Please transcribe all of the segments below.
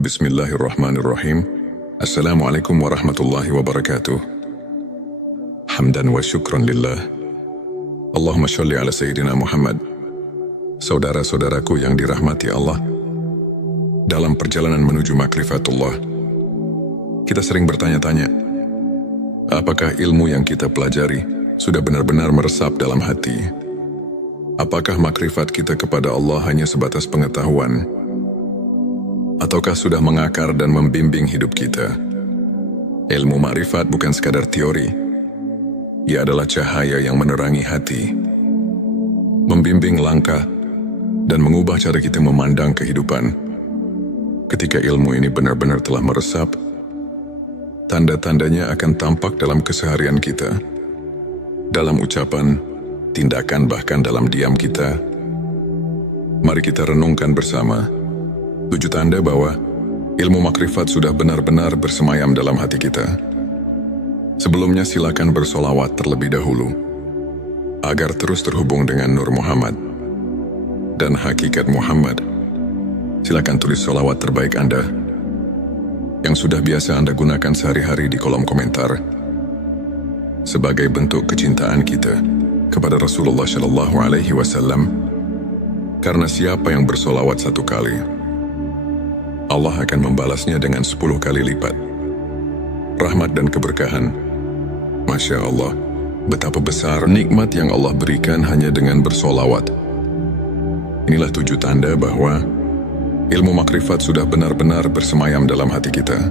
Bismillahirrahmanirrahim. Assalamualaikum warahmatullahi wabarakatuh. Hamdan wa syukran lillah. Allahumma sholli ala Sayyidina Muhammad. Saudara-saudaraku yang dirahmati Allah, dalam perjalanan menuju makrifatullah, kita sering bertanya-tanya, apakah ilmu yang kita pelajari sudah benar-benar meresap dalam hati? Apakah makrifat kita kepada Allah hanya sebatas pengetahuan? Ataukah sudah mengakar dan membimbing hidup kita? Ilmu makrifat bukan sekadar teori. Ia adalah cahaya yang menerangi hati, membimbing langkah, dan mengubah cara kita memandang kehidupan. Ketika ilmu ini benar-benar telah meresap, tanda-tandanya akan tampak dalam keseharian kita, dalam ucapan, tindakan, bahkan dalam diam kita. Mari kita renungkan bersama 7 tanda bahwa ilmu makrifat sudah benar-benar bersemayam dalam hati kita. Sebelumnya silakan bersolawat terlebih dahulu, agar terus terhubung dengan Nur Muhammad dan hakikat Muhammad. Silakan tulis solawat terbaik Anda, yang sudah biasa Anda gunakan sehari-hari di kolom komentar, sebagai bentuk kecintaan kita kepada Rasulullah Shallallahu Alaihi Wasallam. Karena siapa yang bersolawat 1 kali, Allah akan membalasnya dengan 10 kali lipat rahmat dan keberkahan. Masya Allah, betapa besar nikmat yang Allah berikan hanya dengan bersolawat. Inilah 7 tanda bahwa ilmu makrifat sudah benar-benar bersemayam dalam hati kita.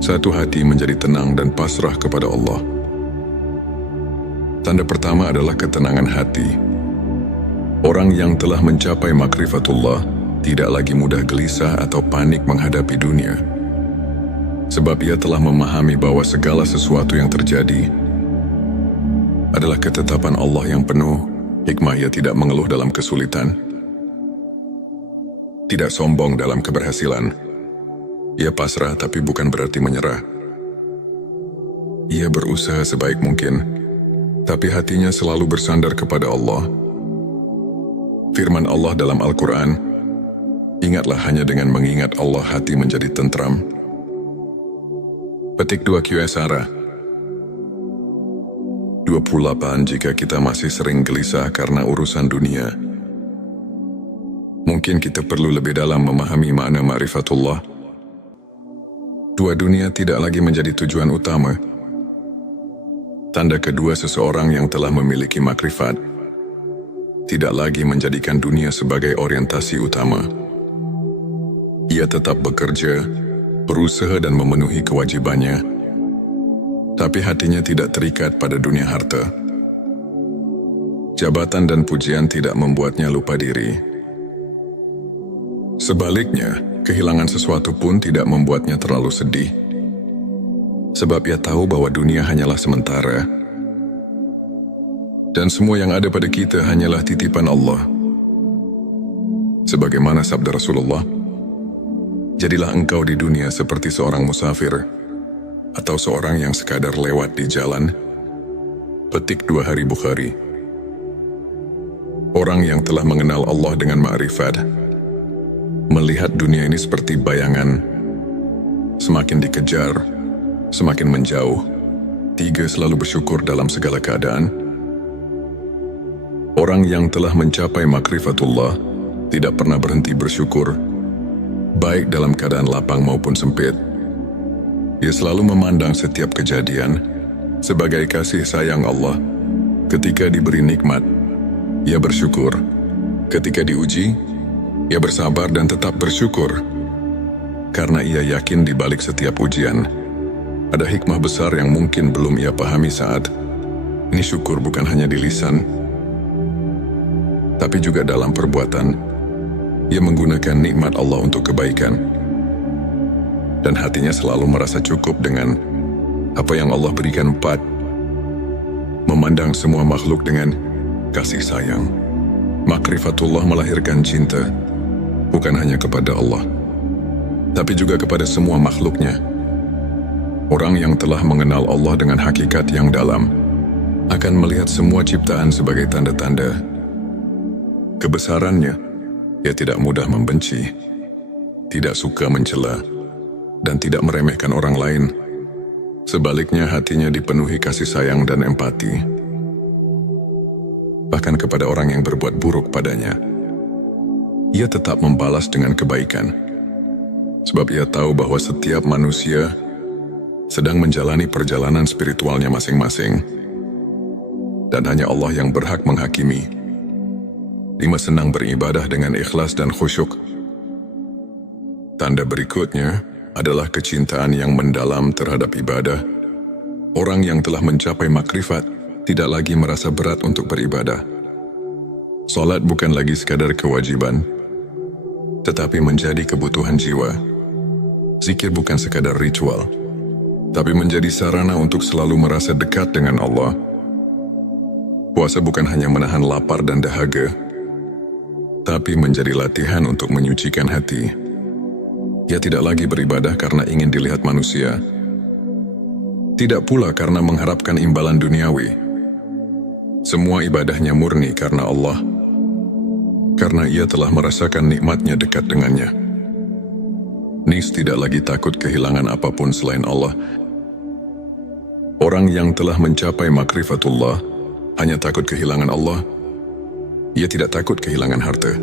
Satu hati menjadi tenang dan pasrah kepada Allah. Tanda pertama adalah ketenangan hati. Orang yang telah mencapai makrifatullah tidak lagi mudah gelisah atau panik menghadapi dunia. Sebab ia telah memahami bahwa segala sesuatu yang terjadi adalah ketetapan Allah yang penuh hikmah. Ia tidak mengeluh dalam kesulitan, tidak sombong dalam keberhasilan. Ia pasrah tapi bukan berarti menyerah. Ia berusaha sebaik mungkin, tapi hatinya selalu bersandar kepada Allah. Firman Allah dalam Al-Quran, ingatlah hanya dengan mengingat Allah hati menjadi tentram. Petik 2 Qsara 28. Jika kita masih sering gelisah karena urusan dunia, mungkin kita perlu lebih dalam memahami makna ma'rifatullah. Dunia tidak lagi menjadi tujuan utama. Tanda kedua seseorang yang telah memiliki makrifat tidak lagi menjadikan dunia sebagai orientasi utama. Ia tetap bekerja, berusaha dan memenuhi kewajibannya, tapi hatinya tidak terikat pada dunia harta. Jabatan dan pujian tidak membuatnya lupa diri. Sebaliknya, kehilangan sesuatu pun tidak membuatnya terlalu sedih. Sebab ia tahu bahwa dunia hanyalah sementara, dan semua yang ada pada kita hanyalah titipan Allah. Sebagaimana sabda Rasulullah, jadilah engkau di dunia seperti seorang musafir atau seorang yang sekadar lewat di jalan. Petik 2 Hari Bukhari. Orang yang telah mengenal Allah dengan ma'rifat melihat dunia ini seperti bayangan, semakin dikejar, semakin menjauh. 3. Selalu bersyukur dalam segala keadaan. Orang yang telah mencapai makrifatullah tidak pernah berhenti bersyukur, baik dalam keadaan lapang maupun sempit. Ia selalu memandang setiap kejadian sebagai kasih sayang Allah. Ketika diberi nikmat, ia bersyukur. Ketika diuji, ia bersabar dan tetap bersyukur. Karena ia yakin di balik setiap ujian ada hikmah besar yang mungkin belum ia pahami saat ini. Syukur bukan hanya di lisan, tapi juga dalam perbuatan. Ia menggunakan nikmat Allah untuk kebaikan, dan hatinya selalu merasa cukup dengan apa yang Allah berikan. 4. Memandang semua makhluk dengan kasih sayang. Makrifatullah melahirkan cinta, bukan hanya kepada Allah, tapi juga kepada semua makhluknya. Orang yang telah mengenal Allah dengan hakikat yang dalam akan melihat semua ciptaan sebagai tanda-tanda kebesarannya. Ia tidak mudah membenci, tidak suka mencela, dan tidak meremehkan orang lain. Sebaliknya hatinya dipenuhi kasih sayang dan empati, bahkan kepada orang yang berbuat buruk padanya. Ia tetap membalas dengan kebaikan, sebab ia tahu bahwa setiap manusia sedang menjalani perjalanan spiritualnya masing-masing, dan hanya Allah yang berhak menghakimi. 5. Senang beribadah dengan ikhlas dan khusyuk. Tanda berikutnya adalah kecintaan yang mendalam terhadap ibadah. Orang yang telah mencapai makrifat tidak lagi merasa berat untuk beribadah. Salat bukan lagi sekadar kewajiban, tetapi menjadi kebutuhan jiwa. Zikir bukan sekadar ritual, tapi menjadi sarana untuk selalu merasa dekat dengan Allah. Puasa bukan hanya menahan lapar dan dahaga, tapi menjadi latihan untuk menyucikan hati. Ia tidak lagi beribadah karena ingin dilihat manusia, tidak pula karena mengharapkan imbalan duniawi. Semua ibadahnya murni karena Allah, karena ia telah merasakan nikmatnya dekat dengannya. Nis tidak lagi takut kehilangan apapun selain Allah. Orang yang telah mencapai makrifatullah hanya takut kehilangan Allah. Ia tidak takut kehilangan harta,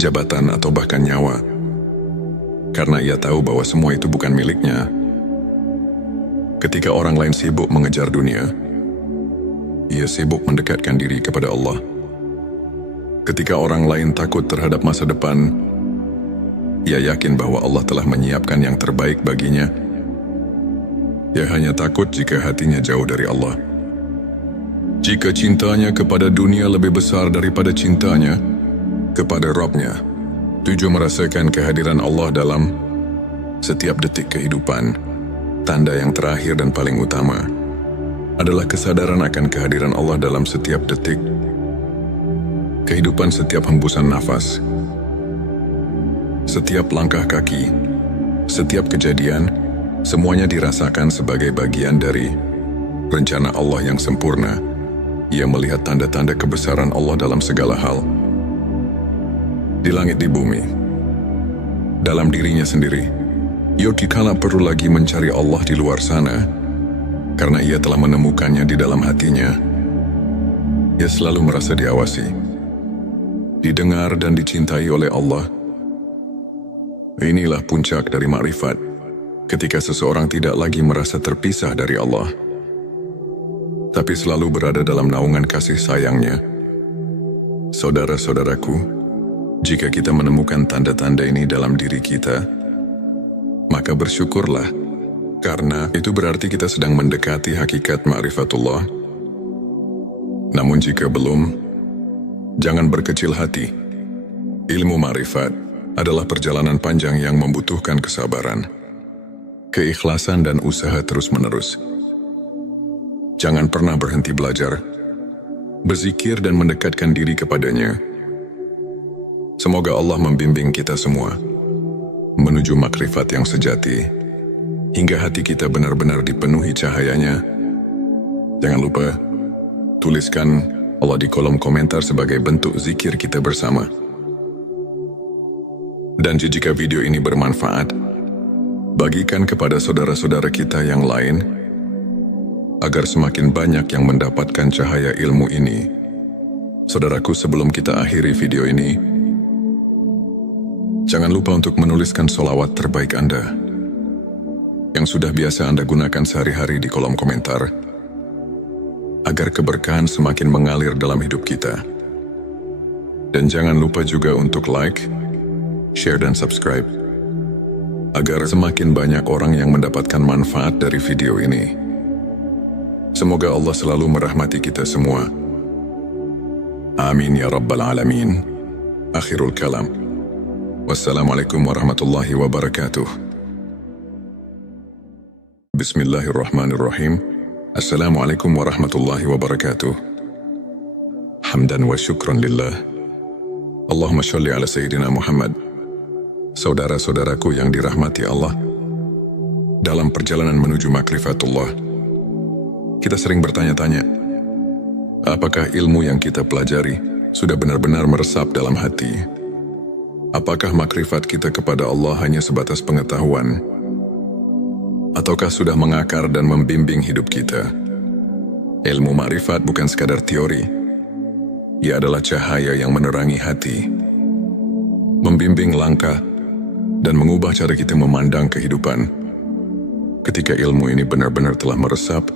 jabatan, atau bahkan nyawa, karena ia tahu bahwa semua itu bukan miliknya. Ketika orang lain sibuk mengejar dunia, ia sibuk mendekatkan diri kepada Allah. Ketika orang lain takut terhadap masa depan, ia yakin bahwa Allah telah menyiapkan yang terbaik baginya. Ia hanya takut jika hatinya jauh dari Allah. Jika cintanya kepada dunia lebih besar daripada cintanya kepada Rabb-Nya. 7. Merasakan kehadiran Allah dalam setiap detik kehidupan. Tanda yang terakhir dan paling utama adalah kesadaran akan kehadiran Allah dalam setiap detik kehidupan. Setiap hembusan nafas, setiap langkah kaki, setiap kejadian, semuanya dirasakan sebagai bagian dari rencana Allah yang sempurna. Ia melihat tanda-tanda kebesaran Allah dalam segala hal, di langit, di bumi, dalam dirinya sendiri. Yogi kala perlu lagi mencari Allah di luar sana, karena ia telah menemukannya di dalam hatinya. Ia selalu merasa diawasi, didengar, dan dicintai oleh Allah. Inilah puncak dari makrifat, ketika seseorang tidak lagi merasa terpisah dari Allah, tapi selalu berada dalam naungan kasih sayangnya. Saudara-saudaraku, jika kita menemukan tanda-tanda ini dalam diri kita, maka bersyukurlah, karena itu berarti kita sedang mendekati hakikat ma'rifatullah. Namun jika belum, jangan berkecil hati. Ilmu ma'rifat adalah perjalanan panjang yang membutuhkan kesabaran, keikhlasan, dan usaha terus-menerus. Jangan pernah berhenti belajar, berzikir, dan mendekatkan diri kepadanya. Semoga Allah membimbing kita semua menuju makrifat yang sejati, hingga hati kita benar-benar dipenuhi cahayanya. Jangan lupa, tuliskan Allah di kolom komentar sebagai bentuk zikir kita bersama. Dan jika video ini bermanfaat, bagikan kepada saudara-saudara kita yang lain, agar semakin banyak yang mendapatkan cahaya ilmu ini. Saudaraku, sebelum kita akhiri video ini, jangan lupa untuk menuliskan sholawat terbaik Anda, yang sudah biasa Anda gunakan sehari-hari di kolom komentar, agar keberkahan semakin mengalir dalam hidup kita. Dan jangan lupa juga untuk like, share, dan subscribe, agar semakin banyak orang yang mendapatkan manfaat dari video ini. Semoga Allah selalu merahmati kita semua. Amin ya Rabbal Alamin. Akhirul kalam. Wassalamualaikum warahmatullahi wabarakatuh. Bismillahirrahmanirrahim. Assalamualaikum warahmatullahi wabarakatuh. Hamdan wa syukran lillah. Allahumma sholli ala Sayyidina Muhammad. Saudara-saudaraku yang dirahmati Allah, dalam perjalanan menuju makrifatullah, kita sering bertanya-tanya, apakah ilmu yang kita pelajari sudah benar-benar meresap dalam hati? Apakah makrifat kita kepada Allah hanya sebatas pengetahuan? Ataukah sudah mengakar dan membimbing hidup kita? Ilmu makrifat bukan sekadar teori. Ia adalah cahaya yang menerangi hati, membimbing langkah, dan mengubah cara kita memandang kehidupan. Ketika ilmu ini benar-benar telah meresap,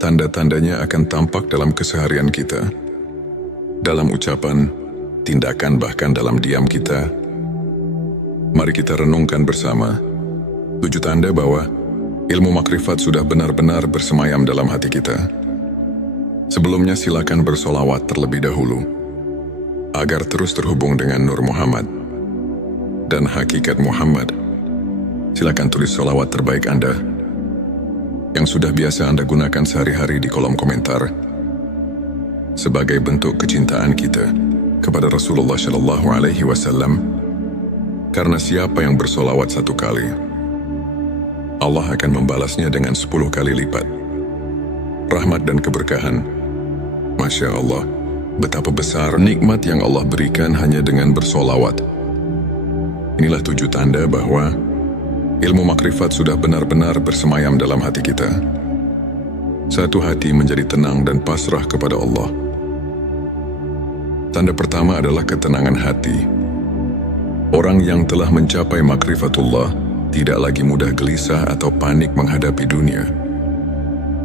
tanda-tandanya akan tampak dalam keseharian kita, dalam ucapan, tindakan, bahkan dalam diam kita. Mari kita renungkan bersama 7 tanda bahwa ilmu makrifat sudah benar-benar bersemayam dalam hati kita. Sebelumnya silakan bersolawat terlebih dahulu, agar terus terhubung dengan Nur Muhammad dan hakikat Muhammad. Silakan tulis solawat terbaik Anda yang sudah biasa Anda gunakan sehari-hari di kolom komentar, sebagai bentuk kecintaan kita kepada Rasulullah Shallallahu Alaihi Wasallam. Karena siapa yang bersolawat 1 kali, Allah akan membalasnya dengan 10 kali lipat rahmat dan keberkahan. Masya Allah, betapa besar nikmat yang Allah berikan hanya dengan bersolawat. Inilah 7 tanda bahwa ilmu makrifat sudah benar-benar bersemayam dalam hati kita. Satu hati menjadi tenang dan pasrah kepada Allah. Tanda pertama adalah ketenangan hati. Orang yang telah mencapai makrifatullah tidak lagi mudah gelisah atau panik menghadapi dunia.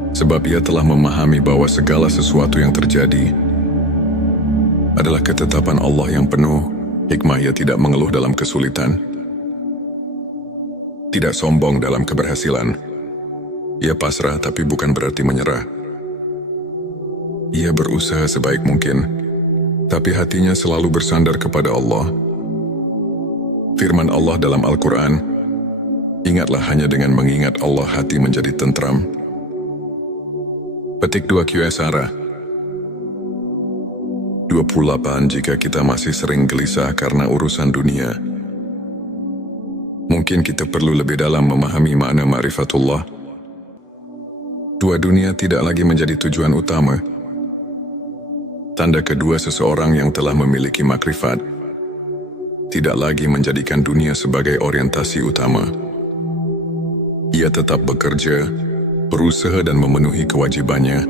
Sebab ia telah memahami bahwa segala sesuatu yang terjadi adalah ketetapan Allah yang penuh hikmah. Ia tidak mengeluh dalam kesulitan, tidak sombong dalam keberhasilan. Ia pasrah tapi bukan berarti menyerah. Ia berusaha sebaik mungkin, tapi hatinya selalu bersandar kepada Allah. Firman Allah dalam Al-Quran, ingatlah hanya dengan mengingat Allah hati menjadi tentram. Petik 2 Qsara 28. Jika kita masih sering gelisah karena urusan dunia, mungkin kita perlu lebih dalam memahami makna ma'rifatullah. Dunia tidak lagi menjadi tujuan utama. Tanda kedua seseorang yang telah memiliki makrifat tidak lagi menjadikan dunia sebagai orientasi utama. Ia tetap bekerja, berusaha dan memenuhi kewajibannya,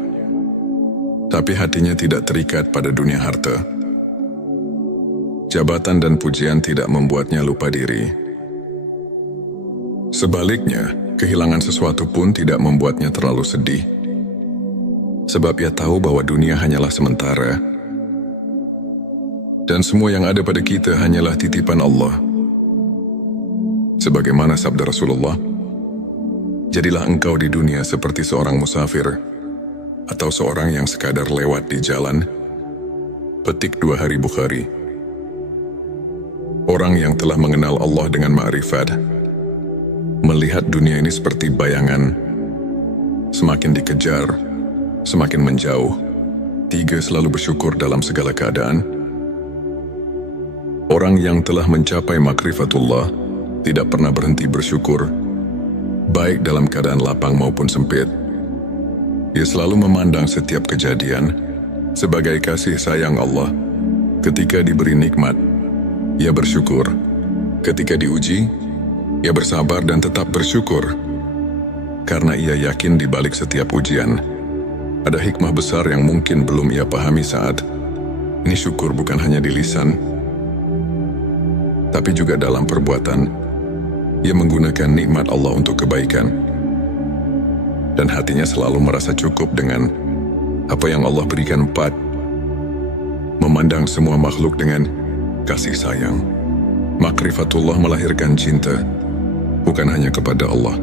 tapi hatinya tidak terikat pada dunia harta. Jabatan dan pujian tidak membuatnya lupa diri. Sebaliknya, kehilangan sesuatu pun tidak membuatnya terlalu sedih. Sebab ia tahu bahwa dunia hanyalah sementara. Dan semua yang ada pada kita hanyalah titipan Allah. Sebagaimana sabda Rasulullah, jadilah engkau di dunia seperti seorang musafir atau seorang yang sekadar lewat di jalan. Petik 2 Hari Bukhari. Orang yang telah mengenal Allah dengan ma'rifat melihat dunia ini seperti bayangan, semakin dikejar, semakin menjauh. 3. Selalu bersyukur dalam segala keadaan. Orang yang telah mencapai makrifatullah tidak pernah berhenti bersyukur, baik dalam keadaan lapang maupun sempit. Ia selalu memandang setiap kejadian sebagai kasih sayang Allah. Ketika diberi nikmat, ia bersyukur. Ketika diuji, ia bersabar dan tetap bersyukur. Karena ia yakin di balik setiap ujian ada hikmah besar yang mungkin belum ia pahami saat ini. Syukur bukan hanya di lisan, tapi juga dalam perbuatan. Ia menggunakan nikmat Allah untuk kebaikan, dan hatinya selalu merasa cukup dengan apa yang Allah berikan. 4. Memandang semua makhluk dengan kasih sayang. Makrifatullah melahirkan cinta, bukan hanya kepada Allah,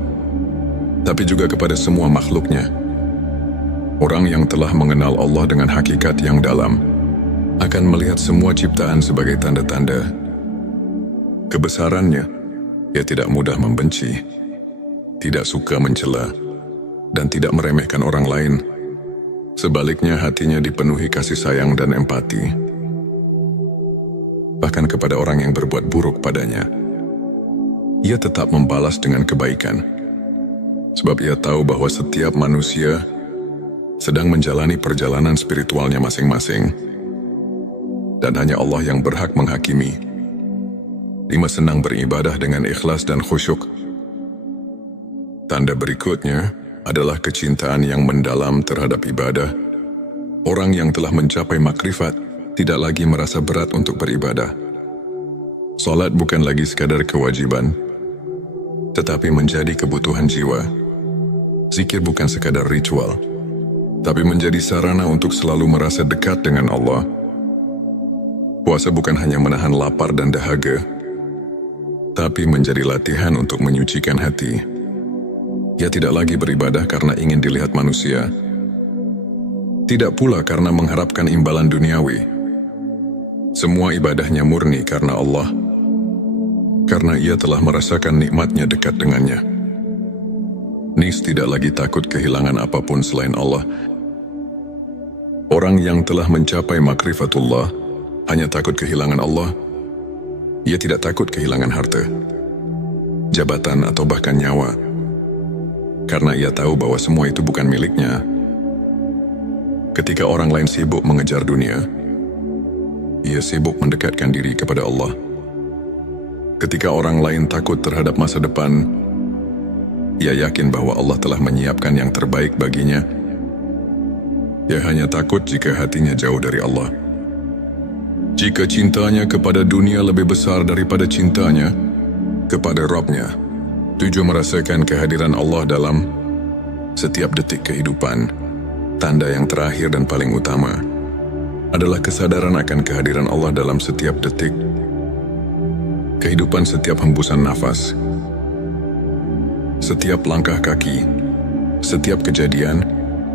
tapi juga kepada semua makhluknya. Orang yang telah mengenal Allah dengan hakikat yang dalam akan melihat semua ciptaan sebagai tanda-tanda kebesarannya. Ia tidak mudah membenci, tidak suka mencela, dan tidak meremehkan orang lain. Sebaliknya, hatinya dipenuhi kasih sayang dan empati, bahkan kepada orang yang berbuat buruk padanya. Ia tetap membalas dengan kebaikan, sebab ia tahu bahwa setiap manusia sedang menjalani perjalanan spiritualnya masing-masing, dan hanya Allah yang berhak menghakimi 5. Senang beribadah dengan ikhlas dan khusyuk. Tanda berikutnya adalah kecintaan yang mendalam terhadap ibadah. Orang yang telah mencapai makrifat tidak lagi merasa berat untuk beribadah. Salat bukan lagi sekadar kewajiban, tetapi menjadi kebutuhan jiwa. Zikir bukan sekadar ritual, tapi menjadi sarana untuk selalu merasa dekat dengan Allah. Puasa bukan hanya menahan lapar dan dahaga, tapi menjadi latihan untuk menyucikan hati. Ia tidak lagi beribadah karena ingin dilihat manusia, tidak pula karena mengharapkan imbalan duniawi. Semua ibadahnya murni karena Allah, karena ia telah merasakan nikmatnya dekat dengannya. Nis tidak lagi takut kehilangan apapun selain Allah. Orang yang telah mencapai makrifatullah hanya takut kehilangan Allah. Ia tidak takut kehilangan harta, jabatan, atau bahkan nyawa, karena ia tahu bahwa semua itu bukan miliknya. Ketika orang lain sibuk mengejar dunia, ia sibuk mendekatkan diri kepada Allah. Ketika orang lain takut terhadap masa depan, ia yakin bahwa Allah telah menyiapkan yang terbaik baginya. Ia hanya takut jika hatinya jauh dari Allah. Jika cintanya kepada dunia lebih besar daripada cintanya kepada Rabb-Nya. 7. Merasakan kehadiran Allah dalam setiap detik kehidupan. Tanda yang terakhir dan paling utama adalah kesadaran akan kehadiran Allah dalam setiap detik kehidupan. Setiap hembusan nafas, setiap langkah kaki, setiap kejadian,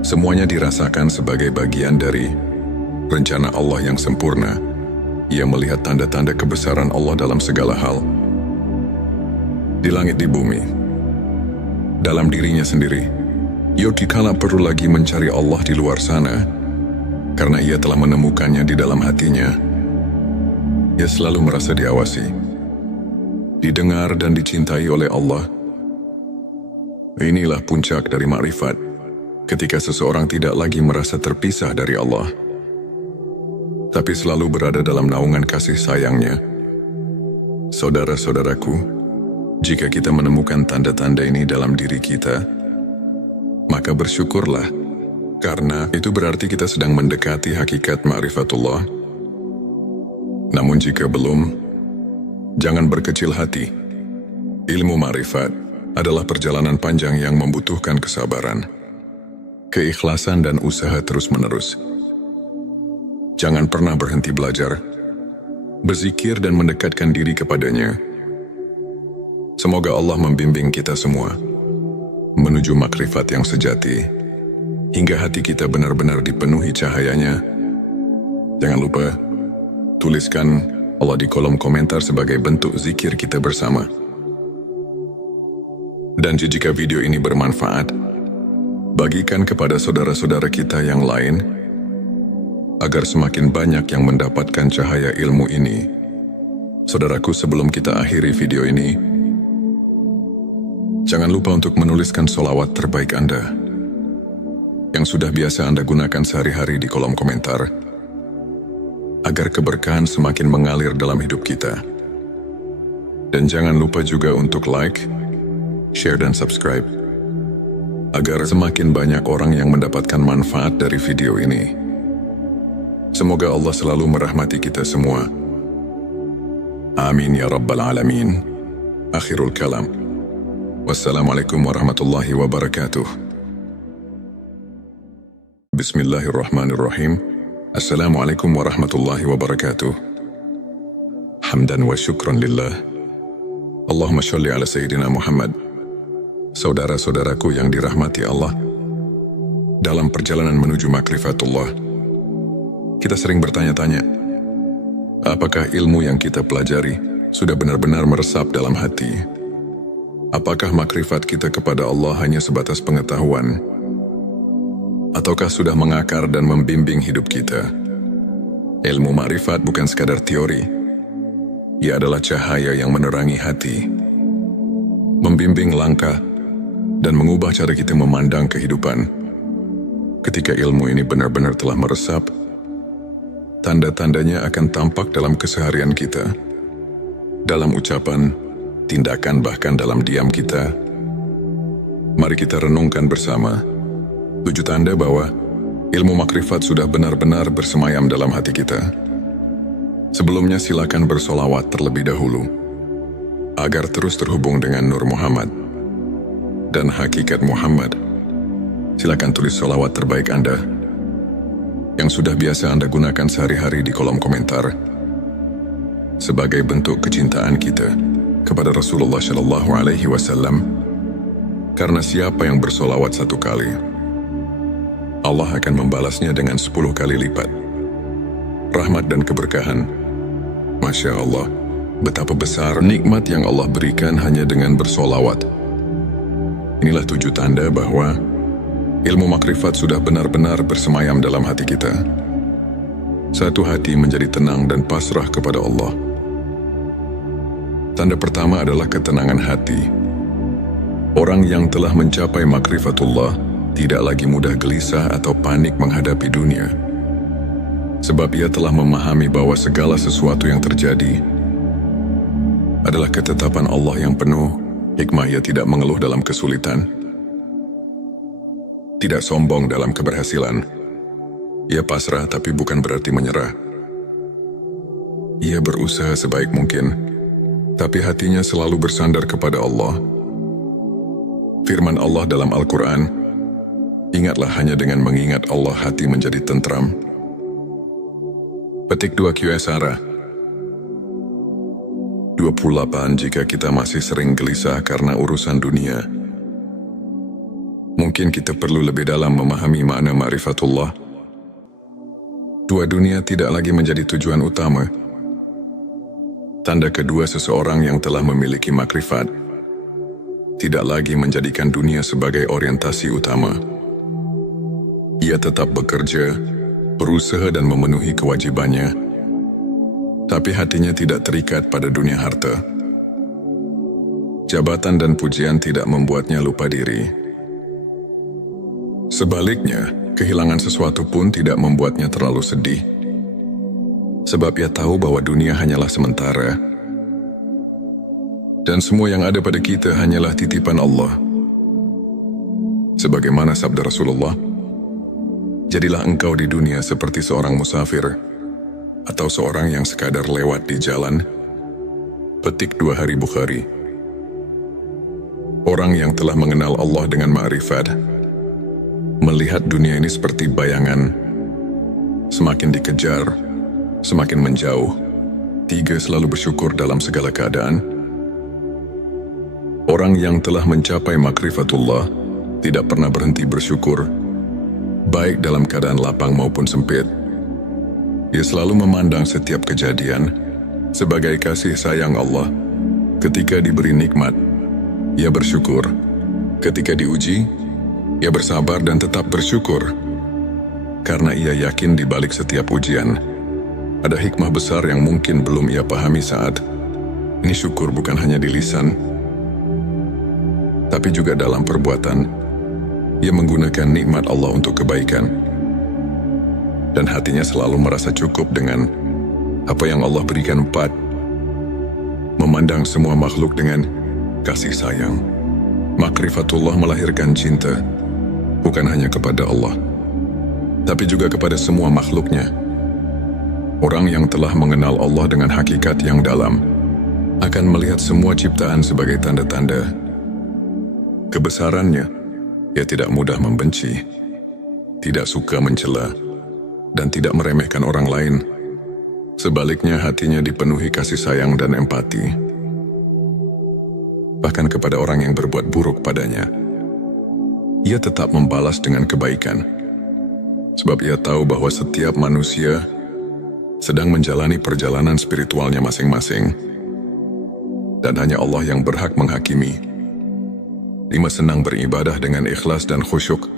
semuanya dirasakan sebagai bagian dari rencana Allah yang sempurna. Ia melihat tanda-tanda kebesaran Allah dalam segala hal, di langit, di bumi, dalam dirinya sendiri. Ia dikala perlu lagi mencari Allah di luar sana, karena ia telah menemukannya di dalam hatinya. Ia selalu merasa diawasi, didengar, dan dicintai oleh Allah. Inilah puncak dari makrifat, ketika seseorang tidak lagi merasa terpisah dari Allah, tapi selalu berada dalam naungan kasih sayangnya. Saudara-saudaraku, jika kita menemukan tanda-tanda ini dalam diri kita, maka bersyukurlah, karena itu berarti kita sedang mendekati hakikat ma'rifatullah. Namun jika belum, jangan berkecil hati. Ilmu ma'rifat adalah perjalanan panjang yang membutuhkan kesabaran, keikhlasan, dan usaha terus-menerus. Jangan pernah berhenti belajar, berzikir, dan mendekatkan diri kepadanya. Semoga Allah membimbing kita semua menuju makrifat yang sejati, hingga hati kita benar-benar dipenuhi cahayanya. Jangan lupa, tuliskan Allah di kolom komentar sebagai bentuk zikir kita bersama. Dan jika video ini bermanfaat, bagikan kepada saudara-saudara kita yang lain, agar semakin banyak yang mendapatkan cahaya ilmu ini. Saudaraku, sebelum kita akhiri video ini, jangan lupa untuk menuliskan sholawat terbaik Anda, yang sudah biasa Anda gunakan sehari-hari, di kolom komentar, agar keberkahan semakin mengalir dalam hidup kita. Dan jangan lupa juga untuk like, share, dan subscribe, agar semakin banyak orang yang mendapatkan manfaat dari video ini. Semoga Allah selalu merahmati kita semua. Amin ya Rabbal Alamin. Akhirul kalam. Wassalamualaikum warahmatullahi wabarakatuh. Bismillahirrahmanirrahim. Assalamualaikum warahmatullahi wabarakatuh. Hamdan wa syukran lillah. Allahumma sholli ala Sayyidina Muhammad. Saudara-saudaraku yang dirahmati Allah, dalam perjalanan menuju makrifatullah, kita sering bertanya-tanya, apakah ilmu yang kita pelajari sudah benar-benar meresap dalam hati? Apakah makrifat kita kepada Allah hanya sebatas pengetahuan? Ataukah sudah mengakar dan membimbing hidup kita? Ilmu makrifat bukan sekadar teori. Ia adalah cahaya yang menerangi hati, membimbing langkah, dan mengubah cara kita memandang kehidupan. Ketika ilmu ini benar-benar telah meresap, tanda-tandanya akan tampak dalam keseharian kita. dalam ucapan, tindakan, bahkan dalam diam kita. Mari kita renungkan bersama 7 tanda bahwa ilmu makrifat sudah benar-benar bersemayam dalam hati kita. Sebelumnya silakan bersolawat terlebih dahulu, agar terus terhubung dengan Nur Muhammad dan hakikat Muhammad. Silakan tulis solawat terbaik Anda yang sudah biasa Anda gunakan sehari-hari di kolom komentar sebagai bentuk kecintaan kita kepada Rasulullah Shallallahu Alaihi Wasallam. Karena siapa yang bersolawat 1 kali, Allah akan membalasnya dengan 10 kali lipat rahmat dan keberkahan. Masya Allah, betapa besar nikmat yang Allah berikan hanya dengan bersolawat. Inilah 7 tanda bahwa ilmu makrifat sudah benar-benar bersemayam dalam hati kita. Satu hati menjadi tenang dan pasrah kepada Allah. Tanda pertama adalah ketenangan hati. Orang yang telah mencapai makrifatullah tidak lagi mudah gelisah atau panik menghadapi dunia. Sebab ia telah memahami bahwa segala sesuatu yang terjadi adalah ketetapan Allah yang penuh hikmah. Ia tidak mengeluh dalam kesulitan, tidak sombong dalam keberhasilan. Ia pasrah tapi bukan berarti menyerah. Ia berusaha sebaik mungkin, tapi hatinya selalu bersandar kepada Allah. Firman Allah dalam Al-Quran, ingatlah hanya dengan mengingat Allah hati menjadi tentram. Petik 2 QSara 28. Jika kita masih sering gelisah karena urusan dunia, mungkin kita perlu lebih dalam memahami makna ma'rifatullah. 2 dunia tidak lagi menjadi tujuan utama. Tanda kedua seseorang yang telah memiliki makrifat tidak lagi menjadikan dunia sebagai orientasi utama. Ia tetap bekerja, berusaha dan memenuhi kewajibannya, tapi hatinya tidak terikat pada dunia harta. Jabatan dan pujian tidak membuatnya lupa diri. Sebaliknya, kehilangan sesuatu pun tidak membuatnya terlalu sedih. Sebab ia tahu bahwa dunia hanyalah sementara. Dan semua yang ada pada kita hanyalah titipan Allah. Sebagaimana sabda Rasulullah, jadilah engkau di dunia seperti seorang musafir atau seorang yang sekadar lewat di jalan. Petik 2 Hari Bukhari. Orang yang telah mengenal Allah dengan ma'rifat melihat dunia ini seperti bayangan, semakin dikejar, semakin menjauh. 3. Selalu bersyukur dalam segala keadaan. Orang yang telah mencapai makrifatullah tidak pernah berhenti bersyukur, baik dalam keadaan lapang maupun sempit. Ia selalu memandang setiap kejadian sebagai kasih sayang Allah. Ketika diberi nikmat, ia bersyukur. Ketika diuji, ia bersabar dan tetap bersyukur. Karena ia yakin di balik setiap ujian ada hikmah besar yang mungkin belum ia pahami saat ini. Syukur bukan hanya di lisan, tapi juga dalam perbuatan. Ia menggunakan nikmat Allah untuk kebaikan, dan hatinya selalu merasa cukup dengan apa yang Allah berikan. 4. Memandang semua makhluk dengan kasih sayang. Makrifatullah melahirkan cinta, bukan hanya kepada Allah, tapi juga kepada semua makhluknya. Orang yang telah mengenal Allah dengan hakikat yang dalam akan melihat semua ciptaan sebagai tanda-tanda kebesarannya. Ia tidak mudah membenci, tidak suka mencela, dan tidak meremehkan orang lain. Sebaliknya, hatinya dipenuhi kasih sayang dan empati. Bahkan kepada orang yang berbuat buruk padanya, ia tetap membalas dengan kebaikan. Sebab ia tahu bahwa setiap manusia sedang menjalani perjalanan spiritualnya masing-masing, dan hanya Allah yang berhak menghakimi. 5. Senang beribadah dengan ikhlas dan khusyuk.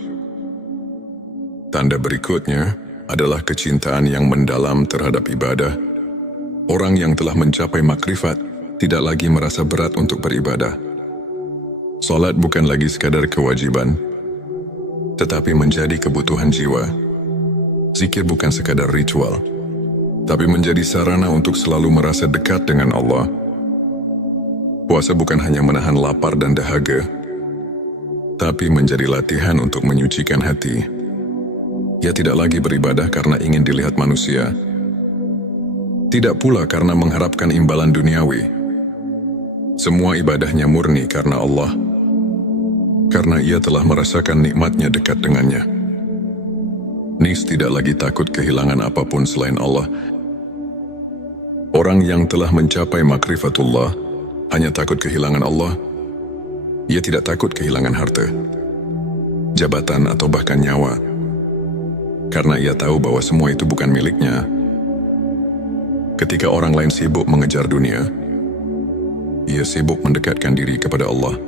Tanda berikutnya adalah kecintaan yang mendalam terhadap ibadah. Orang yang telah mencapai makrifat tidak lagi merasa berat untuk beribadah. Salat bukan lagi sekadar kewajiban, tetapi menjadi kebutuhan jiwa. Zikir bukan sekadar ritual, tapi menjadi sarana untuk selalu merasa dekat dengan Allah. Puasa bukan hanya menahan lapar dan dahaga, tapi menjadi latihan untuk menyucikan hati. Ia tidak lagi beribadah karena ingin dilihat manusia, tidak pula karena mengharapkan imbalan duniawi. Semua ibadahnya murni karena Allah, karena ia telah merasakan nikmatnya dekat dengannya. Nis tidak lagi takut kehilangan apapun selain Allah. Orang yang telah mencapai makrifatullah hanya takut kehilangan Allah. Ia tidak takut kehilangan harta, jabatan atau bahkan nyawa, karena ia tahu bahwa semua itu bukan miliknya. Ketika orang lain sibuk mengejar dunia, ia sibuk mendekatkan diri kepada Allah.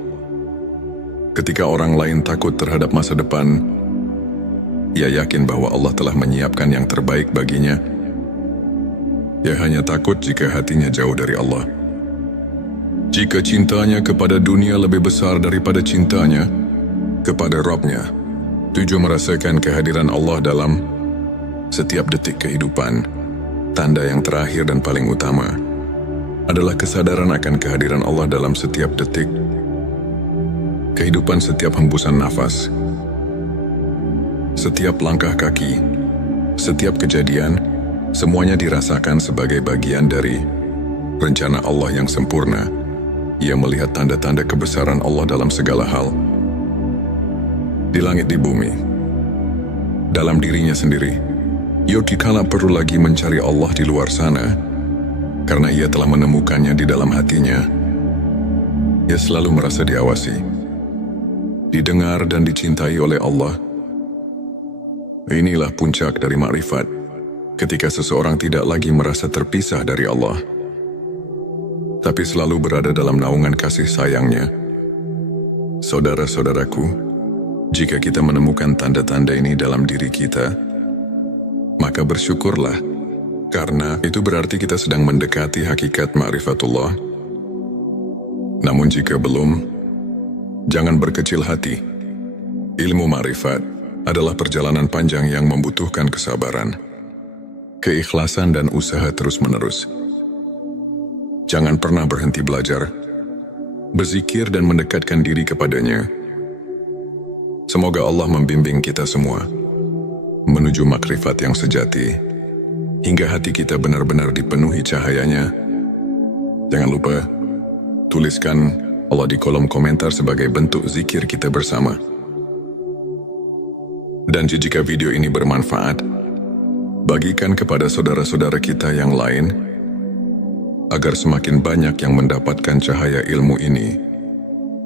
Ketika orang lain takut terhadap masa depan, ia yakin bahwa Allah telah menyiapkan yang terbaik baginya. Ia hanya takut jika hatinya jauh dari Allah. Jika cintanya kepada dunia lebih besar daripada cintanya kepada Rabb-Nya, tujuh merasakan kehadiran Allah dalam setiap detik kehidupan. Tanda yang terakhir dan paling utama adalah kesadaran akan kehadiran Allah dalam setiap detik kehidupan, setiap hembusan nafas, setiap langkah kaki, setiap kejadian, semuanya dirasakan sebagai bagian dari rencana Allah yang sempurna. Ia melihat tanda-tanda kebesaran Allah dalam segala hal, di langit, di bumi, dalam dirinya sendiri. Ia dikala perlu lagi mencari Allah di luar sana, karena ia telah menemukannya di dalam hatinya. Ia selalu merasa diawasi, didengar dan dicintai oleh Allah. Inilah puncak dari makrifat, ketika seseorang tidak lagi merasa terpisah dari Allah, tapi selalu berada dalam naungan kasih sayangnya. Saudara-saudaraku, jika kita menemukan tanda-tanda ini dalam diri kita, maka bersyukurlah, karena itu berarti kita sedang mendekati hakikat ma'rifatullah. Namun jika belum, jangan berkecil hati. Ilmu ma'rifat adalah perjalanan panjang yang membutuhkan kesabaran, keikhlasan dan usaha terus-menerus. Jangan pernah berhenti belajar, berzikir dan mendekatkan diri kepadanya. Semoga Allah membimbing kita semua menuju makrifat yang sejati, hingga hati kita benar-benar dipenuhi cahayanya. Jangan lupa, tuliskan Allah di kolom komentar sebagai bentuk zikir kita bersama. Dan jika video ini bermanfaat, bagikan kepada saudara-saudara kita yang lain, agar semakin banyak yang mendapatkan cahaya ilmu ini.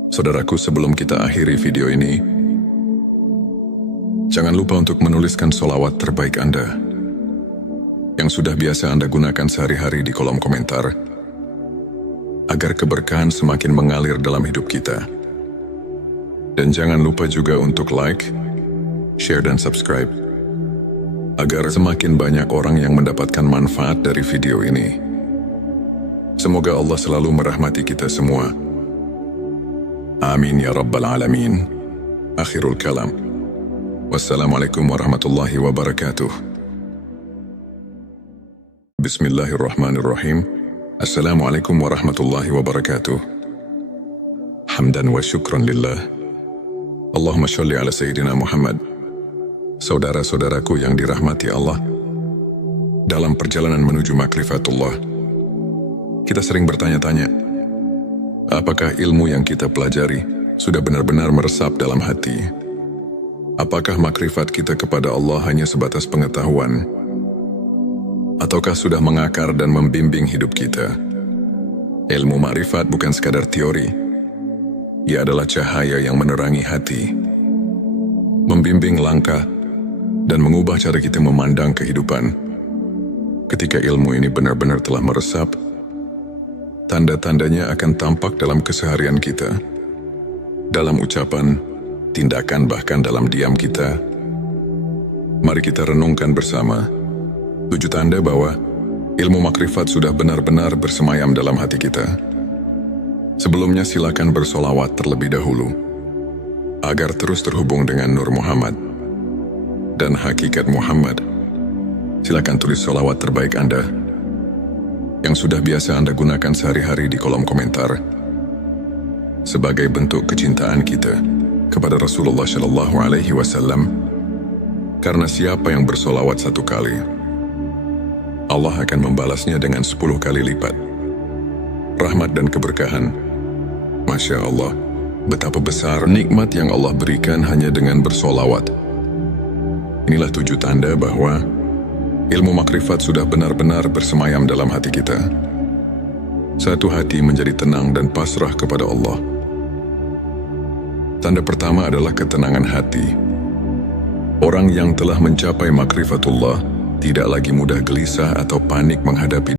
Saudaraku, sebelum kita akhiri video ini, jangan lupa untuk menuliskan sholawat terbaik Anda, yang sudah biasa Anda gunakan sehari-hari di kolom komentar, agar keberkahan semakin mengalir dalam hidup kita. Dan jangan lupa juga untuk like, share dan subscribe, agar semakin banyak orang yang mendapatkan manfaat dari video ini. Semoga Allah selalu merahmati kita semua. Amin ya Rabbal Alamin. Akhirul kalam. Wassalamualaikum warahmatullahi wabarakatuh. Bismillahirrahmanirrahim. Assalamualaikum warahmatullahi wabarakatuh. Hamdan wa syukran lillah. Allahumma sholli ala Sayyidina Muhammad. Saudara-saudaraku yang dirahmati Allah, dalam perjalanan menuju makrifatullah, kita sering bertanya-tanya, apakah ilmu yang kita pelajari sudah benar-benar meresap dalam hati? Apakah makrifat kita kepada Allah hanya sebatas pengetahuan? Ataukah sudah mengakar dan membimbing hidup kita? Ilmu makrifat bukan sekadar teori. Ia adalah cahaya yang menerangi hati, membimbing langkah, dan mengubah cara kita memandang kehidupan. Ketika ilmu ini benar-benar telah meresap, tanda-tandanya akan tampak dalam keseharian kita, dalam ucapan, tindakan, bahkan dalam diam kita. Mari kita renungkan bersama 7 tanda bahwa ilmu makrifat sudah benar-benar bersemayam dalam hati kita. Sebelumnya silakan bersolawat terlebih dahulu, agar terus terhubung dengan Nur Muhammad dan hakikat Muhammad. Silakan tulis solawat terbaik Anda, yang sudah biasa Anda gunakan sehari-hari di kolom komentar, sebagai bentuk kecintaan kita kepada Rasulullah Shallallahu Alaihi Wasallam. Karena siapa yang bersolawat 1 kali, Allah akan membalasnya dengan 10 kali lipat. Rahmat dan keberkahan. Masya Allah, betapa besar nikmat yang Allah berikan hanya dengan bersolawat. Inilah 7 tanda bahwa ilmu makrifat sudah benar-benar bersemayam dalam hati kita. Satu hati menjadi tenang dan pasrah kepada Allah. Tanda pertama adalah ketenangan hati. Orang yang telah mencapai makrifatullah tidak lagi mudah gelisah atau panik menghadapi